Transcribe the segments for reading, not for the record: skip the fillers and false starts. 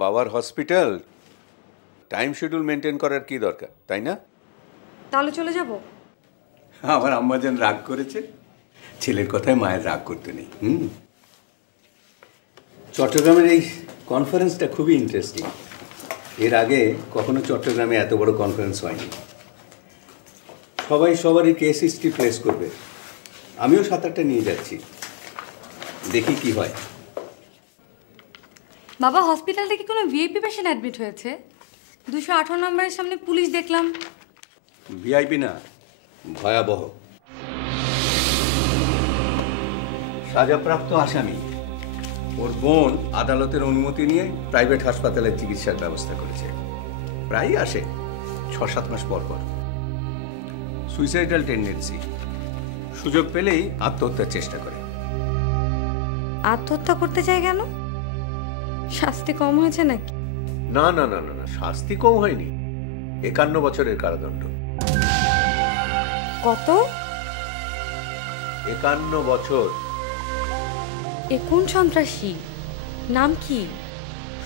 বাবার hospital, time schedule maintain করার কি দরকার, তাই না? তাহলে চলে যাব। আমার আম্মা যেন রাগ করেছে, ছেলের কথায় মায়ের রাগ করতে নেই। চট্টগ্রামের এই কনফারেন্সটা খুবই ইন্টারেস্টিং। এর আগে কখনো চট্টগ্রামে এত বড় কনফারেন্স হয়নি। সবাই সবারই কেস হিস্ট্রি প্লেস করবে। আমিও 7-8টা নিয়ে যাচ্ছি, দেখি কি হয়। বাবা, হসপিটালে কি কোনো ভিআইপি পেশেন্ট অ্যাডমিট হয়েছে? 218 নম্বরের সামনে পুলিশ দেখলাম। ভিআইপি না, ভয়াবহ। সাজাপ্রাপ্ত আসামি। ওর বোন আদালতের অনুমতি নিয়ে প্রাইভেট হাসপাতালে চিকিৎসার ব্যবস্থা করেছে। প্রায়ই আসে 6-7 মাস পর পর। সুইসাইডাল টেন্ডেন্সি, সুযোগ পেলেই আত্মহত্যার চেষ্টা করে। আত্মহত্যা করতে চায় কেন? শাস্তি কম হয়েছে নাকি? না না না না, শাস্তি কম হয়নি। 51 বছরের কারাদণ্ড। কত? 51 বছর। এ কোন সন্ত্রাসী? নাম কি?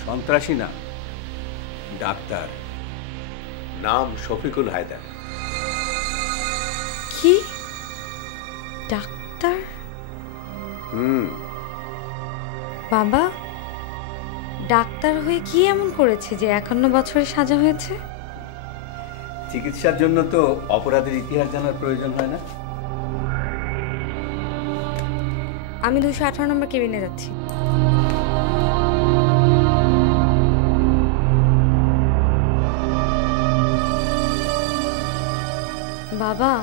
সন্ত্রাসী না, ডাক্তার। নাম শফিকুল হায়দার। কি ডাক্তার? বাবা, ডাক্তার হয়ে কি এমন করেছে যে 51 বছরের সাজা হয়েছে? চিকিৎসার জন্য তো অপরাধের ইতিহাস জানার প্রয়োজন হয় না। আমি 218 নম্বর কেবিনে যাচ্ছি। বাবা,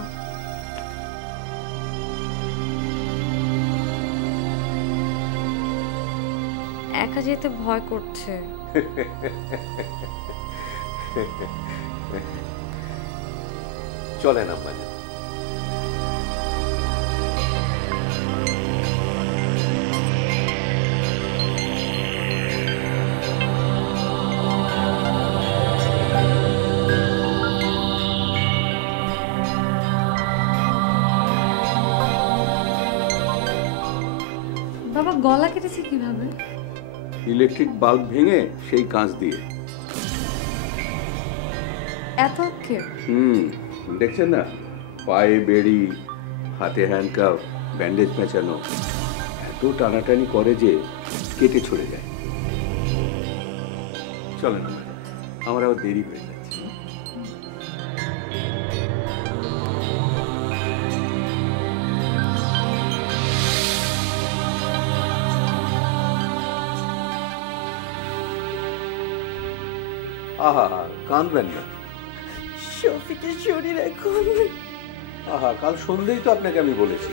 একা যেতে ভয় করছে। চলেন আম্মা। বাবা, গলা কেটেছে কিভাবে? ইলেকট্রিক বাল্ব ভেঙে সেই কাঁচ দিয়ে। এত আক্ষেপ? দেখছেন না, পায়ে বেড়ি, হাতে হ্যান্ডকাফ, ব্যান্ডেজ পেঁচানো। এত টানাটানি করে যে কেটে ছড়ে যায়। চলেন, আমার আবার দেরি হয়ে যাচ্ছে। আহা, কাঁদবেন না। শফিকের শরীর এখন। আহা, কাল সন্ধ্যেই তো আপনাকে আমি বলেছি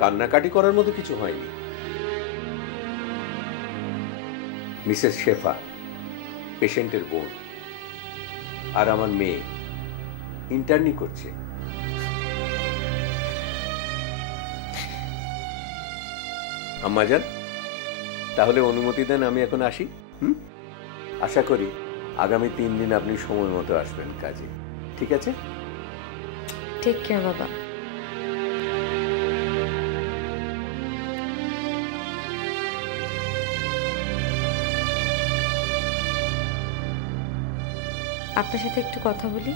কান্নাকাটি করার মতো কিছু হয়নি। মিসেস শেফা পেশেন্টের বোন, আর আমার মেয়ে ইন্টার্নি করছে। আম্মাজান, তাহলে অনুমতি দেন আমি এখন আসি। আশা করি আগামী 3 দিন আপনি সময় মতো আসবেন কাজে। ঠিক আছে? টেক কেয়ার বাবা। আপনার সাথে একটু কথা বলি।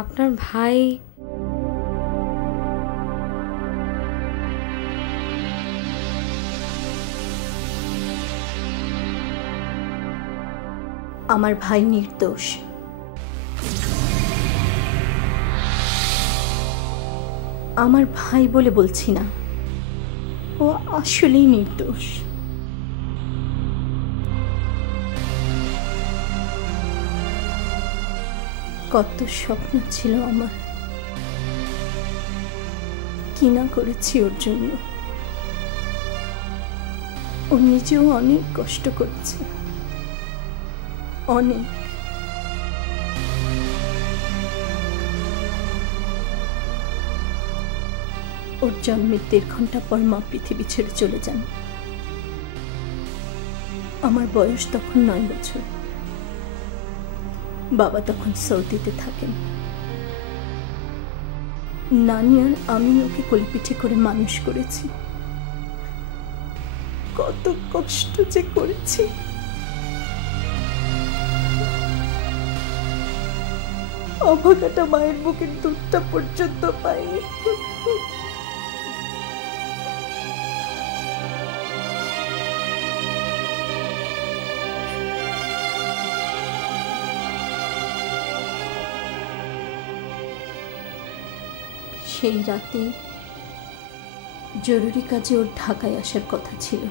আপনার ভাই আমার ভাই নির্দোষ। আমার ভাই বলে বলছি না, ও আসলেই নির্দোষ। কত স্বপ্ন ছিল আমার, কি না করেছি ওর জন্য। ও নিজেও অনেক কষ্ট করেছে, অনেক। ওর জন্মের 1.5 ঘন্টা পর মা পৃথিবী ছেড়ে চলে যান। আমার বয়স তখন 9 বছর। বাবা তখন সৌদিতে থাকেন। নানি আর আমি ওকে কোলেপিঠে করে মানুষ করেছি। কত কষ্ট যে করেছি। অভাগাটা মায়ের বুকের দুধটা পর্যন্ত পাইনি। সেই রাতে জরুরি কাজে ওর ঢাকায় আসার কথা ছিল।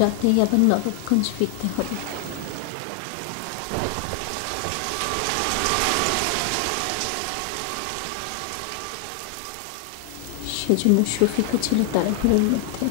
রাতেই আবার নবাবগঞ্জ ফিরতে হবে। সেজন্য শফিকও ছিল তাড়াহুড়োর মধ্যে।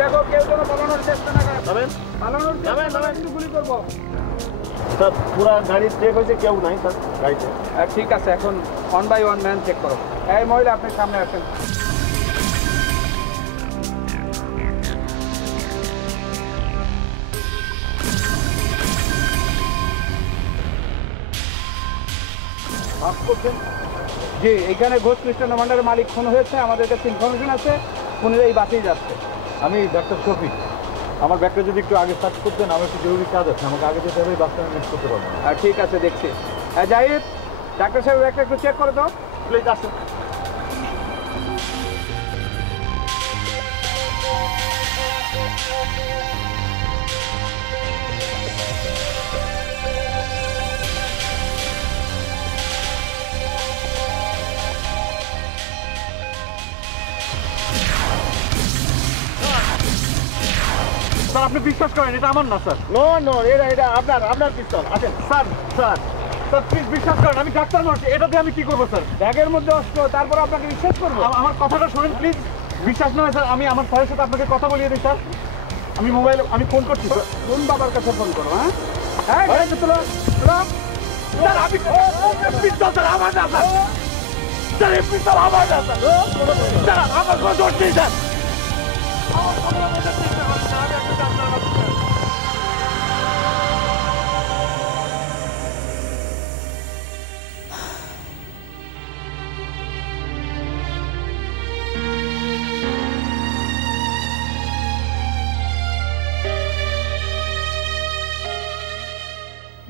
দেখো কেউ যেন পালানোর চেষ্টা না করে। পালানোর চেষ্টা কিন্তু গুলি করবো। স্যার পুরো গাড়ি চেক হয়েছে, কেউ নাই স্যার গাড়িতে। ঠিক আছে, এখন 1 by 1 ম্যান চেক করো। এই মহিলা আপনি সামনে আসেন। জি, এখানে ঘোষ খ্রিস্টান ভান্ডারের মালিক খুন হয়েছে। আমাদের কাছে ইনফরমেশন আছে খুনের এই বাসেই যাচ্ছে। আমি ডাক্তার শফিক, আমার ব্যাগটা যদি একটু আগে সার্চ করতেন, আমার একটু জরুরি কাজ আছে, আমাকে আগে যেতে হবে, এই বাসটা আমি মিস করতে পারবো না। ঠিক আছে, দেখছি। জাহিদ, ডাক্তার সাহেব ব্যাগটা একটু চেক করে দাও প্লিজ। আসুন। স্যার আপনি বিশ্বাস করেন এটা আমার না স্যার? নো নো, এটা আপনার পিস্তল। আচ্ছা স্যার, স্যার স্যার প্লিজ বিশ্বাস করেন, আমি ডাক্তার বলছি। এটা দিয়ে আমি কি করবো স্যার? ব্যাগের মধ্যে অস্ত্র, তারপর আপনাকে বিশ্বাস করবো? আমার কথাটা শুনেন প্লিজ। বিশ্বাস নয় স্যার, আমি আমার স্যারের সাথে আপনাকে কথা বলিয়ে দিই স্যার। আমি ফোন করছি স্যার। কোন বাবার কাছে ফোন করো? হ্যাঁ স্যার আমি পিস্তল স্যার আমার না স্যার। স্যার এই পিস্তল আমার না স্যার। স্যার আমার কোনো দোষ নেই স্যার। আমার কোনো দোষ নেই স্যার। আমি একটা ডাক্তার আছি স্যার।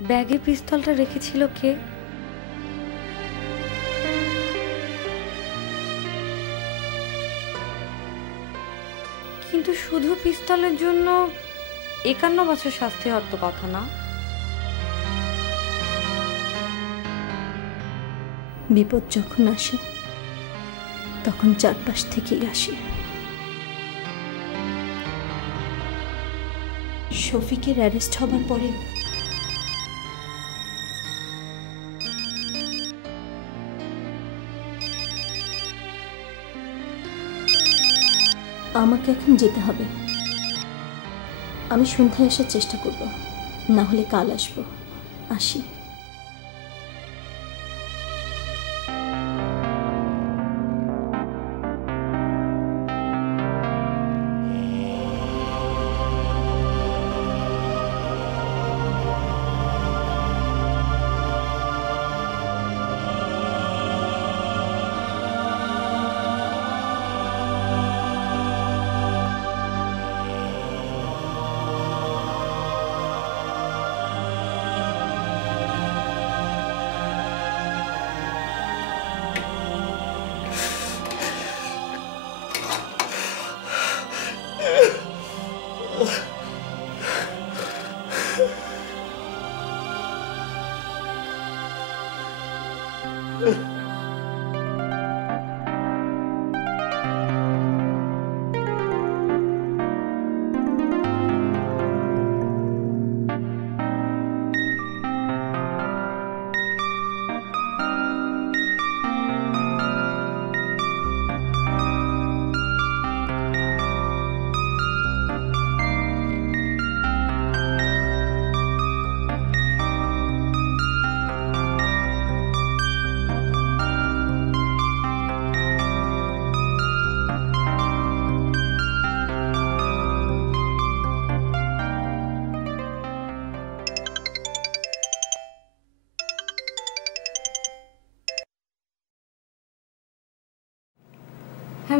ব্যাগে পিস্তলটা রেখেছিল কে? কিন্তু শুধু পিস্তলের জন্য 51 বছর শাস্তি হওয়ার তো কথা না। বিপদ যখন আসে তখন চারপাশ থেকেই আসে। শফিকের অ্যারেস্ট হবার পরে আমাকে এখন যেতে হবে। আমি সন্ধ্যায় আসার চেষ্টা করব, না হলে কাল আসবো। আসি। হ্যাঁ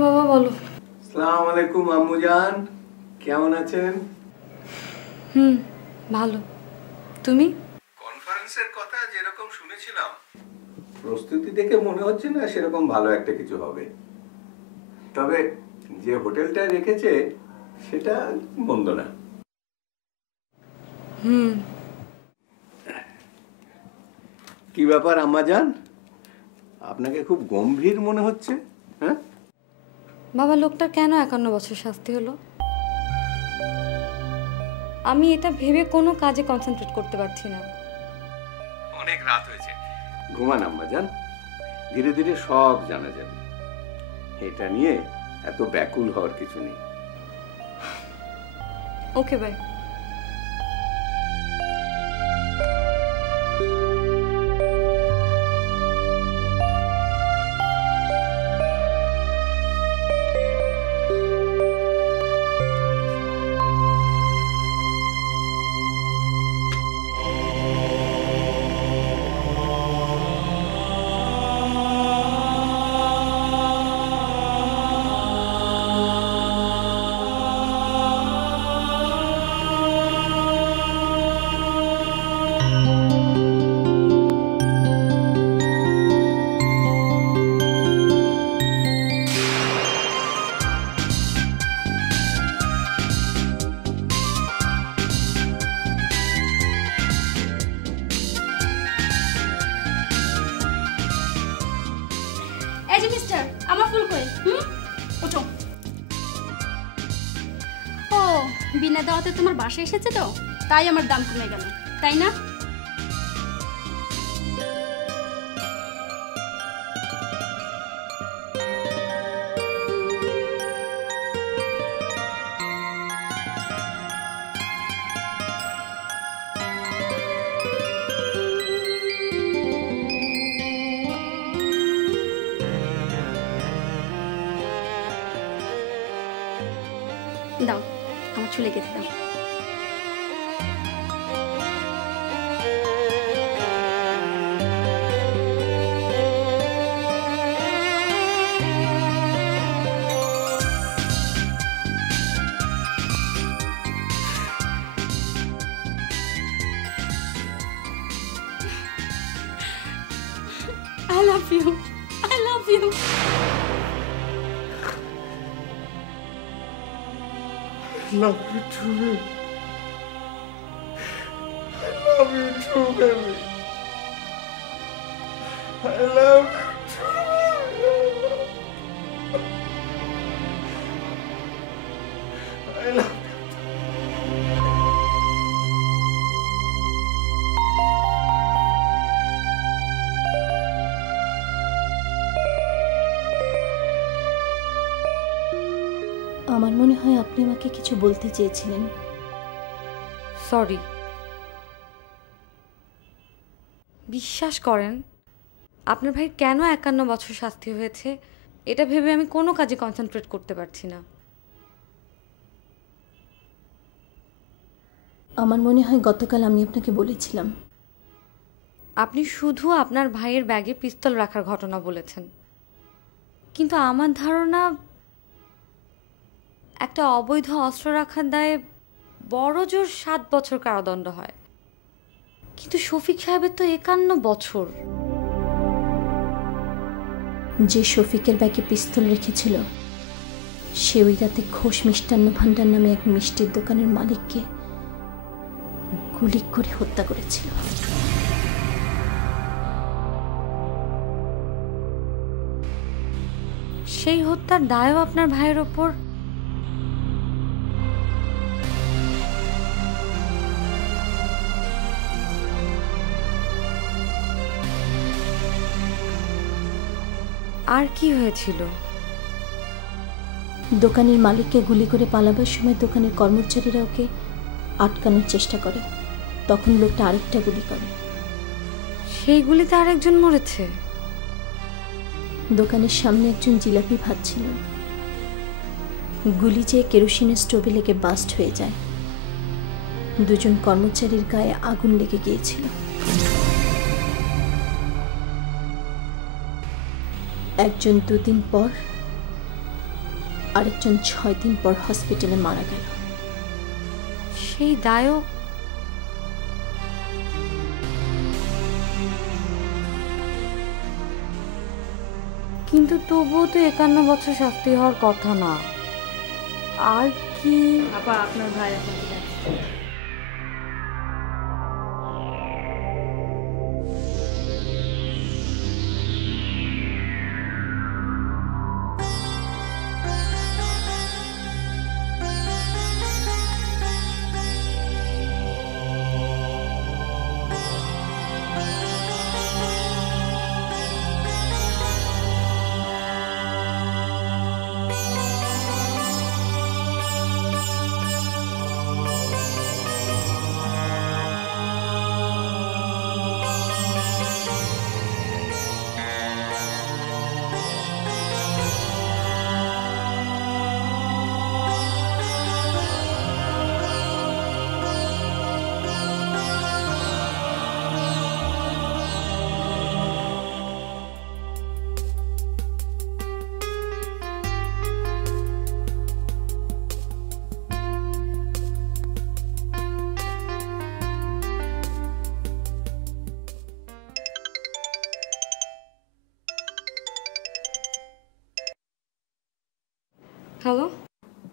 বাবা বলো। আসসালামু আলাইকুম আম্মু জান, কেমন আছেন? ভালো। তুমি? কনফারেন্সের কথা যেরকম শুনেছিলাম, প্রস্তুতি দেখে মনে হচ্ছে না সেরকম ভালো একটা কিছু হবে। তবে যে হোটেলটা রেখেছে সেটা মন্দ না। কি ব্যাপার আম্মা জান, আপনাকে খুব গম্ভীর মনে হচ্ছে? হ্যাঁ বাবা, লোকটার কেন 51 বছর শাস্তি হলো? আমি এটা ভেবে কোনো কাজে কনসেন্ট্রেট করতে পারছি না। অনেক রাত হয়েছে, ঘুমান আম্মা জান, ধীরে ধীরে সব জানা যাবে। এটা নিয়ে এত ব্যাকুল হওয়ার কিছু নেই। Okay bye. এই যে মিস্টার, আমার ফুল কই? ওঠো। ও, বিনা দাওয়াতে তোমার বাসায় এসেছে তো, তাই আমার দাম কমে গেল, তাই না? দাও, আমার চুলে গেঁথে দাও। I love you. I love you. Love you too, baby. I love you too, baby. I love you too, baby. I love you. আমার মনে হয় আপনি আমাকে কিছু বলতে চেয়েছিলেন। সরি। বিশ্বাস করেন, আপনার ভাই কেন 51 বছর শাস্তি হয়েছে এটা ভেবে আমি কোনো কাজে কনসেন্ট্রেট করতে পারছি না। আমার মনে হয় গতকাল আমি আপনাকে বলেছিলাম। আপনি শুধু আপনার ভাইয়ের ব্যাগে পিস্তল রাখার ঘটনা বলেছেন, কিন্তু আমার ধারণা একটা অবৈধ অস্ত্র রাখার দায়ে বড় জোর 7 বছর কারাদণ্ড হয়, কিন্তু শফিক সাহেবের তো 51 বছর। যে শফিকের ব্যাগে পিস্তল রেখেছিল সে ওই রাতে ঘোষ মিষ্টান্ন ভাণ্ডার নামে এক মিষ্টির দোকানের মালিককে গুলি করে হত্যা করেছিল। সেই হত্যার দায়ও আপনার ভাইয়ের ওপর। আর কি হয়েছিল? দোকানের মালিককে গুলি করে পালাবার সময় দোকানের কর্মচারীরা ওকে আটকানোর চেষ্টা করে, তখন লোকটা আরেকটা গুলি করে। সেই গুলিতে আরেকজন মরেছে? দোকানের সামনে একজন জিলাপি ভাজছিল, গুলি যেয়ে কেরোসিনের স্টোভে লেগে বাস্ট হয়ে যায়। দুজন কর্মচারীর গায়ে আগুন লেগে গিয়েছিল। একজন 2 দিন পর, আরেকজন 6 দিন পর হসপিটালে মারা গেল। সেই দায়ও কিন্তু তবুও তো 51 বছর শাস্তি হওয়ার কথা না। আর কি? আপা, আপনার ভাই এখন ঠিক আছে? হ্যালো,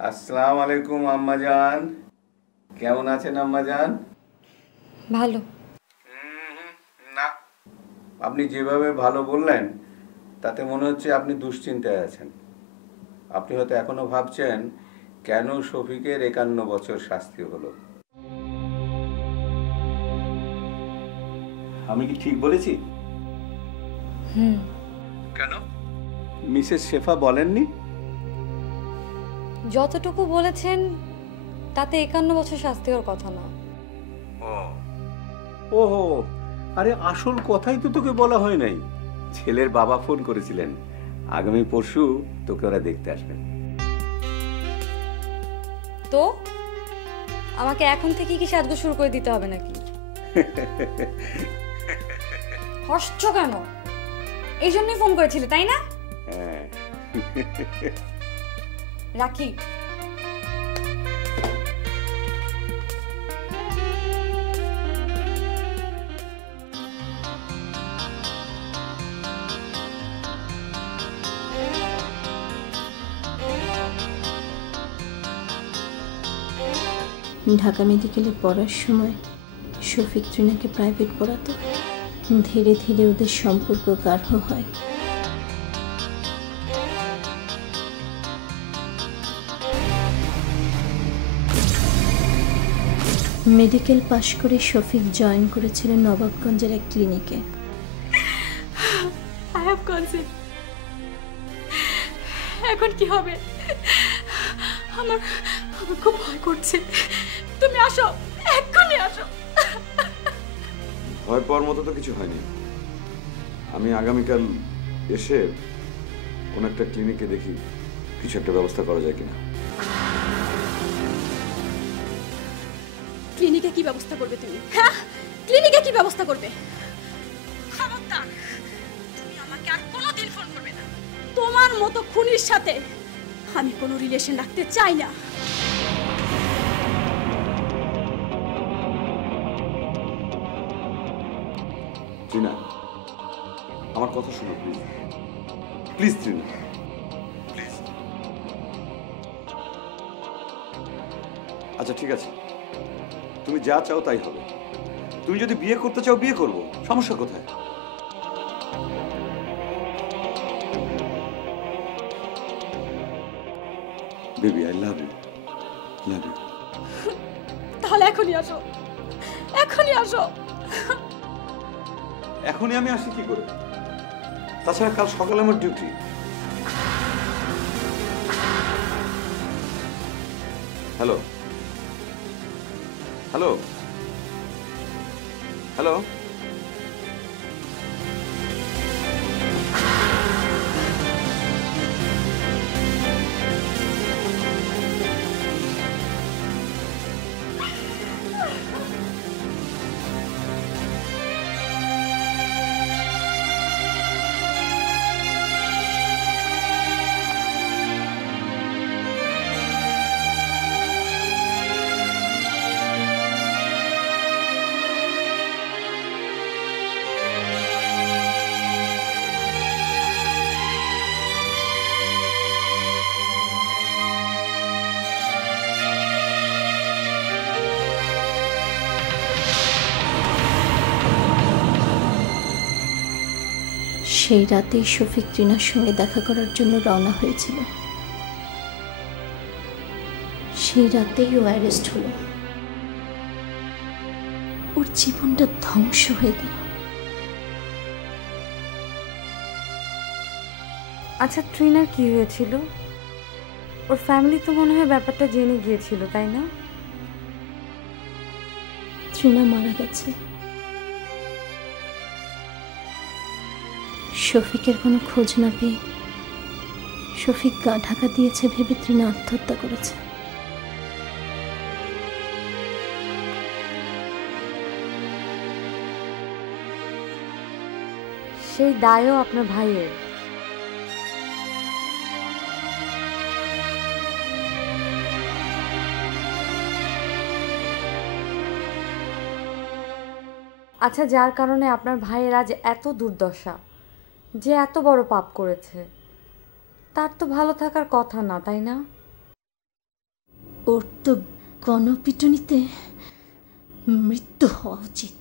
আসসালামু আলাইকুম আম্মাজান, কেমন আছেন আম্মাজান? ভালো। না, আপনি যেভাবে ভালো বললেন তাতে মনে হচ্ছে আপনি দুশ্চিন্তায় আছেন। আপনি হয়তো এখনো ভাবছেন কেন শফিকের 51 বছর শাস্তি হলো। আমি কি ঠিক বলেছি? কেন মিসেস শেফা বলেননি? যতটুকু বলেছেন তাতে 51 বছর শাস্তি হওয়ার কথা না। ওহো, আরে আসল কথাই তো তোকে বলা হয় নাই। ছেলের বাবা ফোন করেছিলেন, আগামী পরশু তোকে ওরা দেখতে আসবেন। তো আমাকে এখন থেকে কি সাজগোজ শুরু করে দিতে হবে নাকি? হাসছ কেন? এই জন্যই ফোন করেছিলে তাই না? হ্যাঁ। রাখি। ঢাকা মেডিকেলে পড়ার সময় শফিক ত্রিনাকে প্রাইভেট পড়াতো। ধীরে ধীরে ওদের সম্পর্ক গাঢ় হয়। মেডিকেল পাশ করে শফিক জয়েন করেছিল নবাবগঞ্জের এক ক্লিনিকে। এখন কি হবে? আমার খুব ভয় করছে। তুমি আসো, এক্ষুনি আসো। ভয় পাওয়ার মতো তো কিছু হয়নি। আমি আগামীকাল এসে কোন একটা ক্লিনিকে দেখি কিছু একটা ব্যবস্থা করা যায় কিনা। ক্লিনিকে কি ব্যবস্থা করবে তুমি? হ্যাঁ, ক্লিনিকে কি ব্যবস্থা করবে? খবরদার, তুমি আমাকে আর কোনোদিন ফোন করবে না। তোমার মতো খুনির সাথে আমি কোনো রিলেশন রাখতে চাই না। ত্রিনা, আমার কথা শুনো প্লিজ। Please Trina, please. আচ্ছা ঠিক আছে, তুমি যা চাও তাই হবে। তুমি যদি বিয়ে করতে চাও বিয়ে করবো, সমস্যা কোথায়? Baby, I love you, love you. তাহলে এখনই আসো, এখনই আসো। এখনই আমি আসি কি করে? তাছাড়া কাল সকালে আমার ডিউটি। হ্যালো হ্যালো হ্যালো, সেই রাতেই শফিক রিনার সঙ্গে দেখা করার জন্য রওনা হয়েছিল। সেই রাতেই ও অ্যারেস্ট হলো। ওর জীবনটা ধ্বংস হয়ে গেল। আচ্ছা, ট্রিনার কি হয়েছিল? ওর ফ্যামিলি তো মনে হয় ব্যাপারটা জেনে গিয়েছিল, তাই না? ট্রিনা মারা গেছে। শফিকের কোনো খোঁজ না পেয়ে শফিক গা ঢাকা দিয়েছে ভেবে ট্রিনা আত্মহত্যা করেছে। সেই দায়ও আপনার ভাইয়ের। আচ্ছা, যার কারণে আপনার ভাইয়ের আজ এত দুর্দশা, যে এত বড় পাপ করেছে, তার তো ভালো থাকার কথা না, তাই না? ওর তো গণপিটুনিতে মৃত্যু হওয়া উচিত।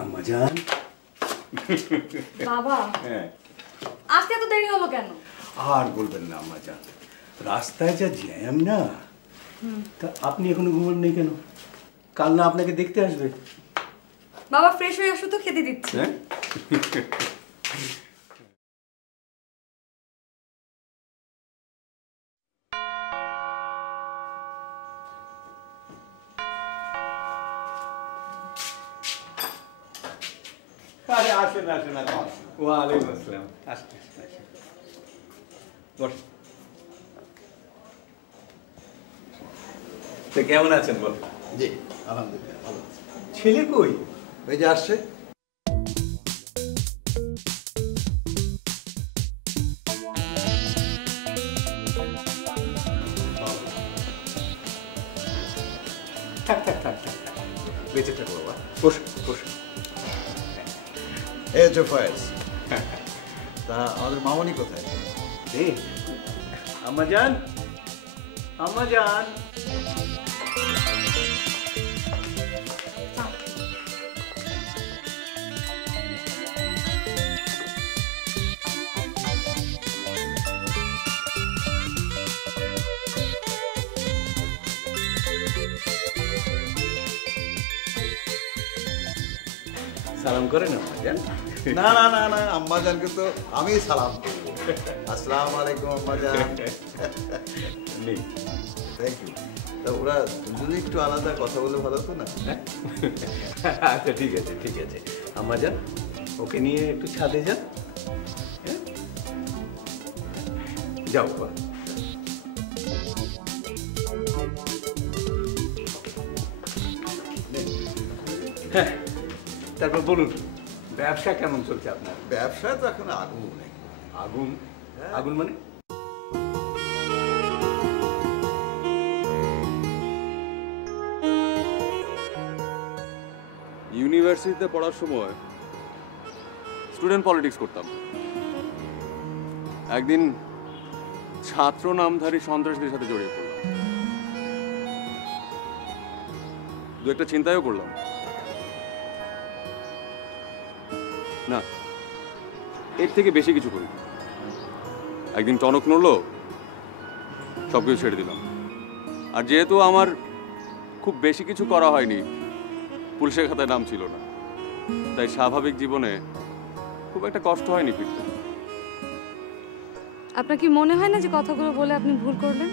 আম্মাজান, বাবা, আজকে এত দেরি হলো কেন? আর বলবেন না আম্মাজান, রাস্তায় যা জ্যাম না। তা আপনি এখনো ঘুমান নেই কেন? কাল না আপনাকে দেখতে আসবে। বাবা, ফ্রেশ হয়ে আসো তো, খেতে দিচ্ছি। হ্যাঁ, আরে আসেন আসেন আসেন। ওয়ালাইকুম আসসালাম। আসেন আসেন আসেন, বস। তো কেমন আছেন বল? জি আলহামদুলিল্লাহ ভালো আছি। ছেলে কই? এই যে আসছে। থাক থাক থাক থাক, বেঁচে থাকো বাবা। বস বস। এই যে ফয়েজ, তা আমাদের মামনি কোথায়? এই আম্মাজান, আম্মাজান। সালাম করেন আম্মাজান। না না না না, আম্মাজানকে তো আমি সালাম করব। আসসালামু আলাইকুম আম্মাজান। নেই। Thank you. তা ওরা দুজনে একটু আলাদা কথা বলে ভালো তো না? আচ্ছা ঠিক আছে ঠিক আছে আম্মাজান, ওকে নিয়ে একটু ছাদে যান। হ্যাঁ, যাও বাবা। হ্যাঁ, তারপর বলুন, ব্যবসা কেমন চলছে আপনার? ব্যবসা তো এখন আগুন। আগুন? আগুন মানে? ইউনিভার্সিটিতে পড়ার সময় স্টুডেন্ট পলিটিক্স করতাম। একদিন ছাত্র নামধারী সন্ত্রাসীদের সাথে জড়িয়ে পড়লাম, দু একটা চিন্তাও করলাম। না, এর থেকে বেশি কিছু করি। একদিন টনক নড়লো, সবকিছু ছেড়ে দিলাম। আর যেহেতু আমার খুব বেশি কিছু করা হয়নি, পুলিশের খাতায় নাম ছিল না, তাই স্বাভাবিক জীবনে খুব একটা কষ্ট হয়নি ফিরতে। আপনার কি মনে হয় না যে কথাগুলো বলে আপনি ভুল করলেন?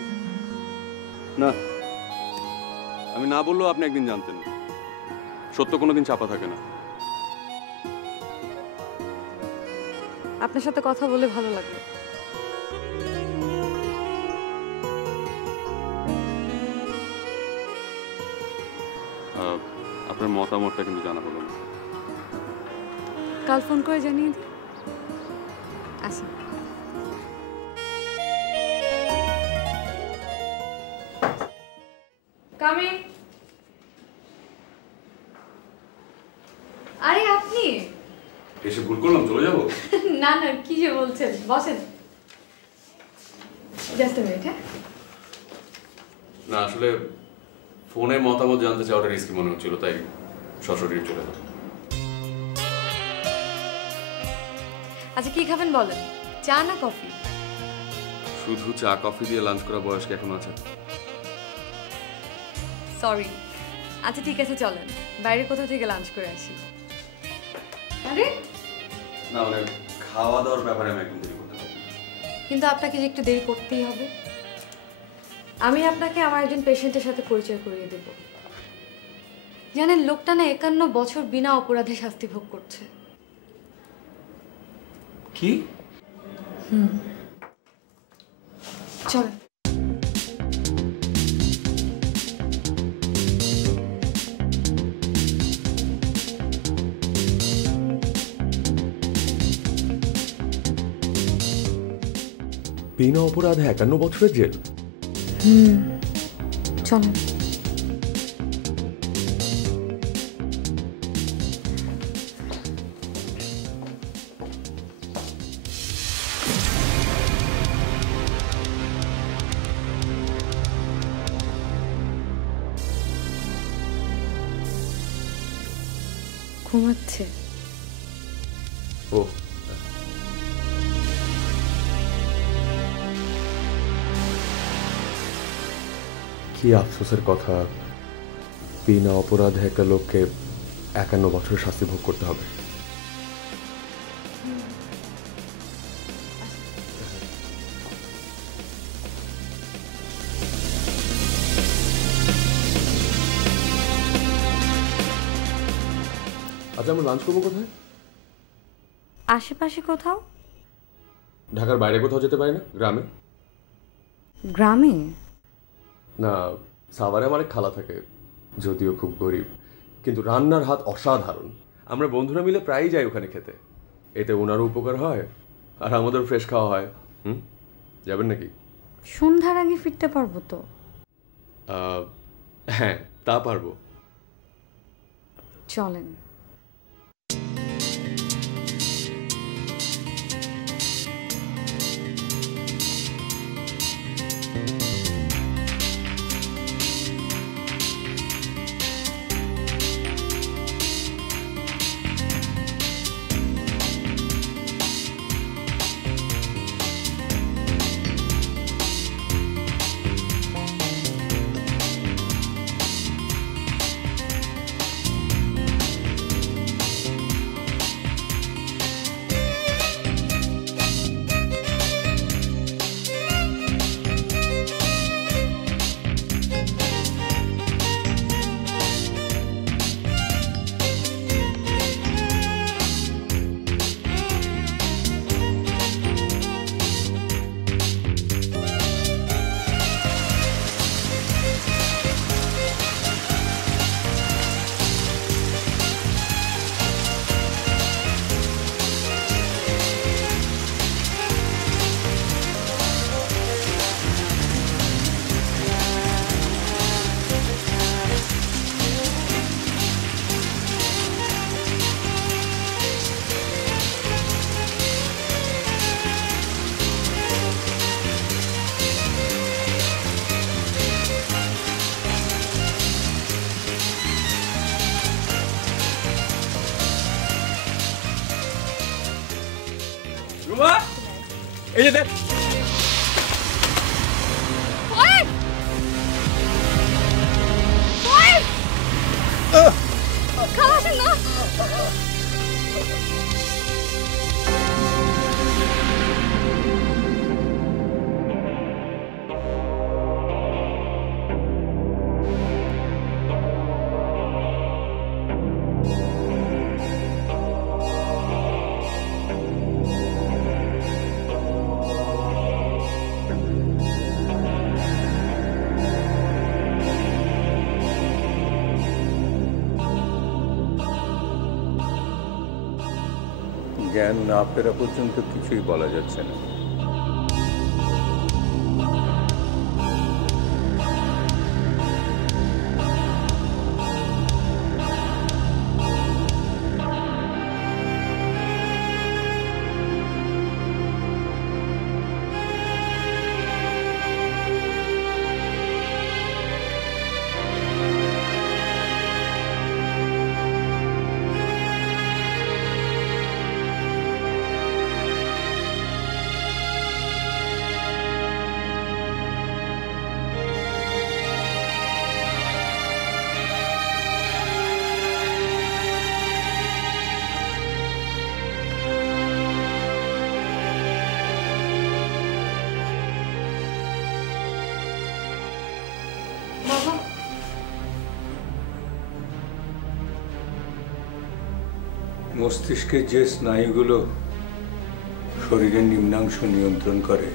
না, আমি না বললেও আপনি একদিন জানতেন। সত্য কোনোদিন চাপা থাকে না। আপনার সাথে কথা বলে ভালো লাগলো। আপনার মতামতটা কিন্তু জানা হলো না। কাল ফোন করে জানিয়ে দিই। আসুন। কামিং। আরে আপনি এসে ভুল করলাম, চলে যাবো? না না, কি যে বলছেন, বসেন। Just a minute. হ্যাঁ, না আসলে ফোনে মতামত জানতে চাওয়াটা রিস্কি মনে হচ্ছিল, তাই সশরীরে চলে যাবো। আচ্ছা কি খাবেন বলেন, চা না কফি? শুধু চা কফি দিয়ে লাঞ্চ করা বয়স কি এখন আছে? সরি। আচ্ছা ঠিক আছে, চলেন বাইরে কোথাও থেকে লাঞ্চ করে আসি। আরে না মানে খাওয়া দাওয়ার ব্যাপারে আমি একদম দেরি করতে পারি। কিন্তু আপনাকে যে একটু দেরি করতেই হবে। আমি আপনাকে আমার একজন পেশেন্টের সাথে পরিচয় করিয়ে দেব। জানেন, লোকটা না 51 বছর বিনা অপরাধে শাস্তি ভোগ করছে। কি? চলেন। বিনা অপরাধে 51 বছরের জেল? চলেন। ঘুমাচ্ছে। ও কি আফসোসের কথা, বিনা অপরাধে একটা লোককে 51 বছরের শাস্তি ভোগ করতে হবে। আচ্ছা আমরা লাঞ্চ করবো কোথায়? আশেপাশে কোথাও। ঢাকার বাইরে কোথাও যেতে পারি না? গ্রামে? গ্রামে না, সাভারে আমার এক খালা থাকে, যদিও খুব গরিব, কিন্তু রান্নার হাত অসাধারণ। আমরা বন্ধুরা মিলে প্রায়ই যাই ওখানে খেতে। এতে ওনারও উপকার হয় আর আমাদের ফ্রেশ খাওয়া হয়। যাবেন নাকি? সন্ধ্যার আগে ফিরতে পারবো তো? হ্যাঁ তা পারবো। চলেন। রুমা এই যে দেখ খালাসেন না জ্ঞান না ফেরা পর্যন্ত কিছুই বলা যাচ্ছে না। মস্তিষ্কের যে স্নায়ুগুলো শরীরের নিম্নাংশ নিয়ন্ত্রণ করে,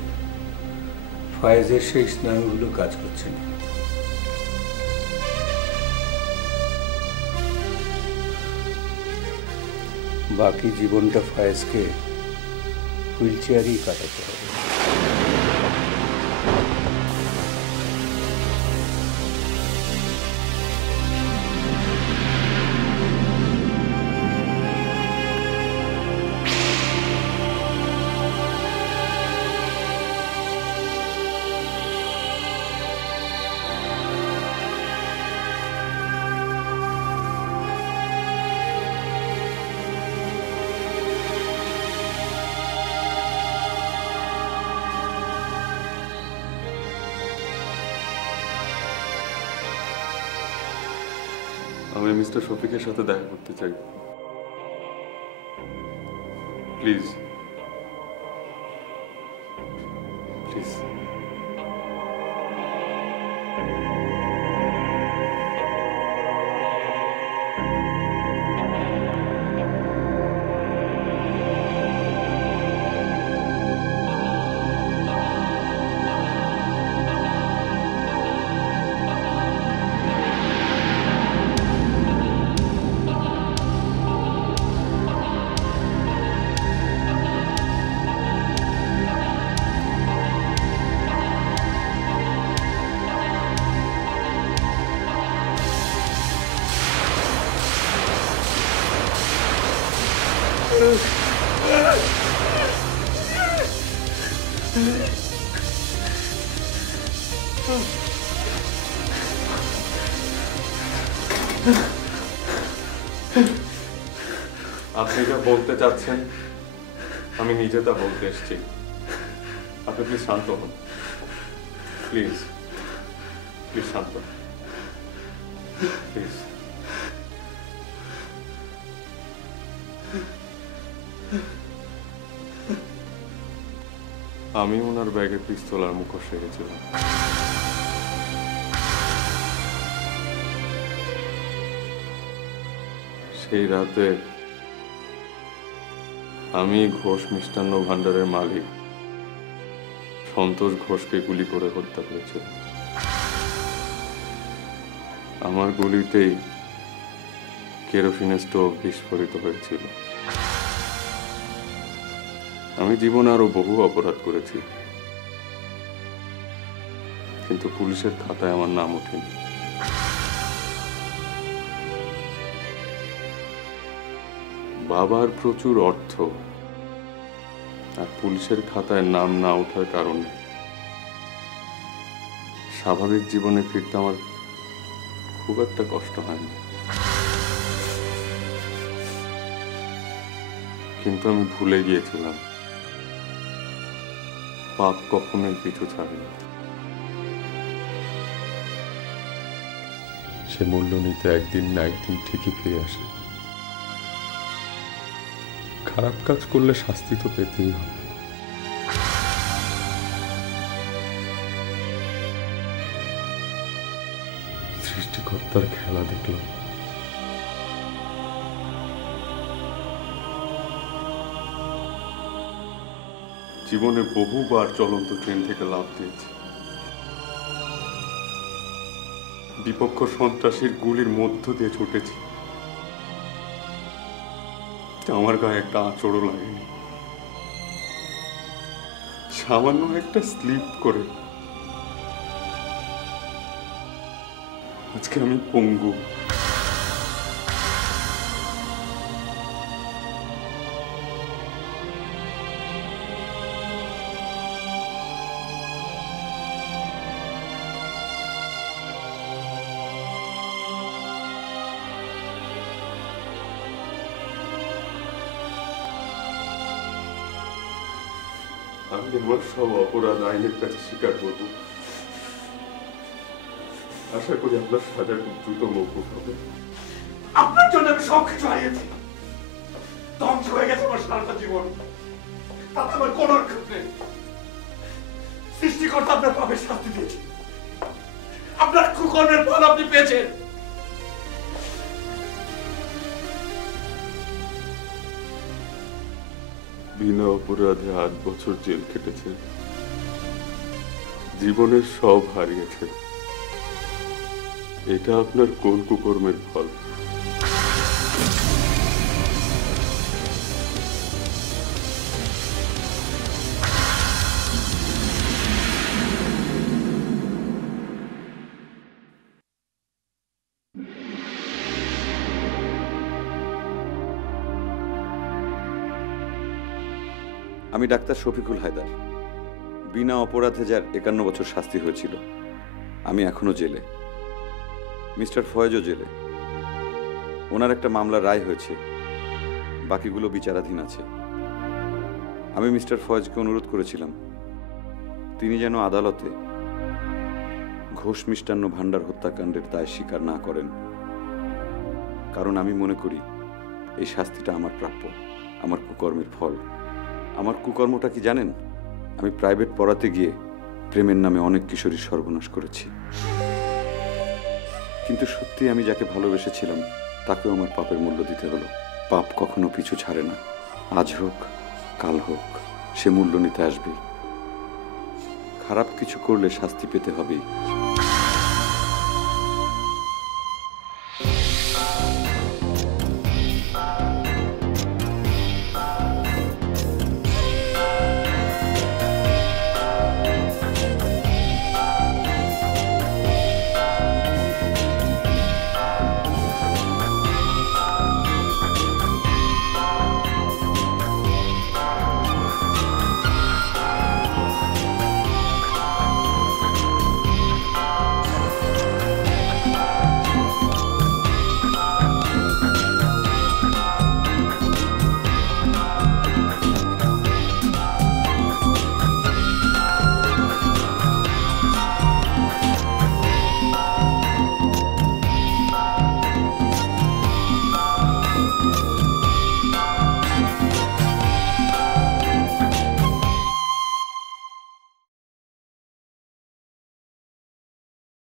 ফায়েজের সেই স্নায়ুগুলো কাজ করছে না। বাকি জীবনটা ফায়েজকে হুইল চেয়ারেই কাটাতে হবে। আমি মিস্টার শফিকের সাথে দেখা করতে চাই, প্লিজ প্লিজ। আপনি যা বলতে চাচ্ছেন আমি নিজে তা বলতে এসেছি। আপনি প্লিজ শান্ত হন, প্লিজ প্লিজ শান্ত প্লিজ। আমি ওনার ব্যাগে পিস্তল আর মুখোশ রেখেছিলাম। সেই রাতে আমি ঘোষ মিষ্টান্ন ভান্ডারের মালিক সন্তোষ ঘোষকে গুলি করে হত্যা করেছিলাম। আমার গুলিতেই কেরোসিনের স্টোভ বিস্ফোরিত হয়েছিল। আমি জীবনে আরো বহু অপরাধ করেছি, কিন্তু পুলিশের খাতায় আমার নাম ওঠেনি। বাবার প্রচুর অর্থ আর পুলিশের খাতায় নাম না ওঠার কারণে স্বাভাবিক জীবনে ফিরতে আমার খুব একটা কষ্ট হয়নি। কিন্তু আমি ভুলে গিয়েছিলাম পাপ কখনোই পিছু ছাড়ে না। সে মূল্য নিতে একদিন না একদিন ঠিকই ফিরে আসে। খারাপ কাজ করলে শাস্তি তো পেতেই হবে। সৃষ্টিকর্তার খেলা দেখলাম। জীবনে বহুবার চলন্ত ট্রেন থেকে লাফ দিয়েছি, বিপক্ষ সন্ত্রাসীর গুলির মধ্য দিয়ে ছুটেছি, আমার গায়ে একটা আঁচড়ও লাগেনি। সামান্য একটা স্লিপ করে আজকে আমি পঙ্গু। আমি আমার সব অপরাধ আইনের কাছে স্বীকার করব। আশা করি আপনার সাজা খুব দ্রুত মৌকুফ হবে। আপনার জন্য আমি সবকিছু হারিয়েছি, ধ্বংস হয়ে গেছে আমার সারাটা জীবন। তাতে আমার কোন অর্থ নেই। সৃষ্টিকর্তা আপনার পাপের শাস্তি দিয়েছে, আপনার কুকর্মের ফল আপনি পেয়েছেন। বিনা অপরাধে 8 বছর জেল কেটেছে, জীবনের সব হারিয়েছে। এটা আপনার কোন কুকর্মের ফল? আমি ডাক্তার শফিকুল হায়দার। বিনা অপরাধে যার 51 বছর শাস্তি হয়েছিল, আমি এখনো জেলে। মিস্টার ফয়েজও জেলে। ওনার একটা মামলার রায় হয়েছে, বাকিগুলো বিচারাধীন আছে। আমি মিস্টার ফয়েজকে অনুরোধ করেছিলাম তিনি যেন আদালতে ঘোষ মিষ্টান্ন ভাণ্ডার হত্যাকাণ্ডের দায় স্বীকার না করেন, কারণ আমি মনে করি এই শাস্তিটা আমার প্রাপ্য, আমার কুকর্মের ফল। আমার কুকর্মটা কি জানেন? আমি প্রাইভেট পড়াতে গিয়ে প্রেমের নামে অনেক কিশোরীর সর্বনাশ করেছি। কিন্তু সত্যি আমি যাকে ভালোবেসেছিলাম তাকেও আমার পাপের মূল্য দিতে হলো। পাপ কখনো পিছু ছাড়ে না, আজ হোক কাল হোক সে মূল্য নিতে আসবেই। খারাপ কিছু করলে শাস্তি পেতে হবেই।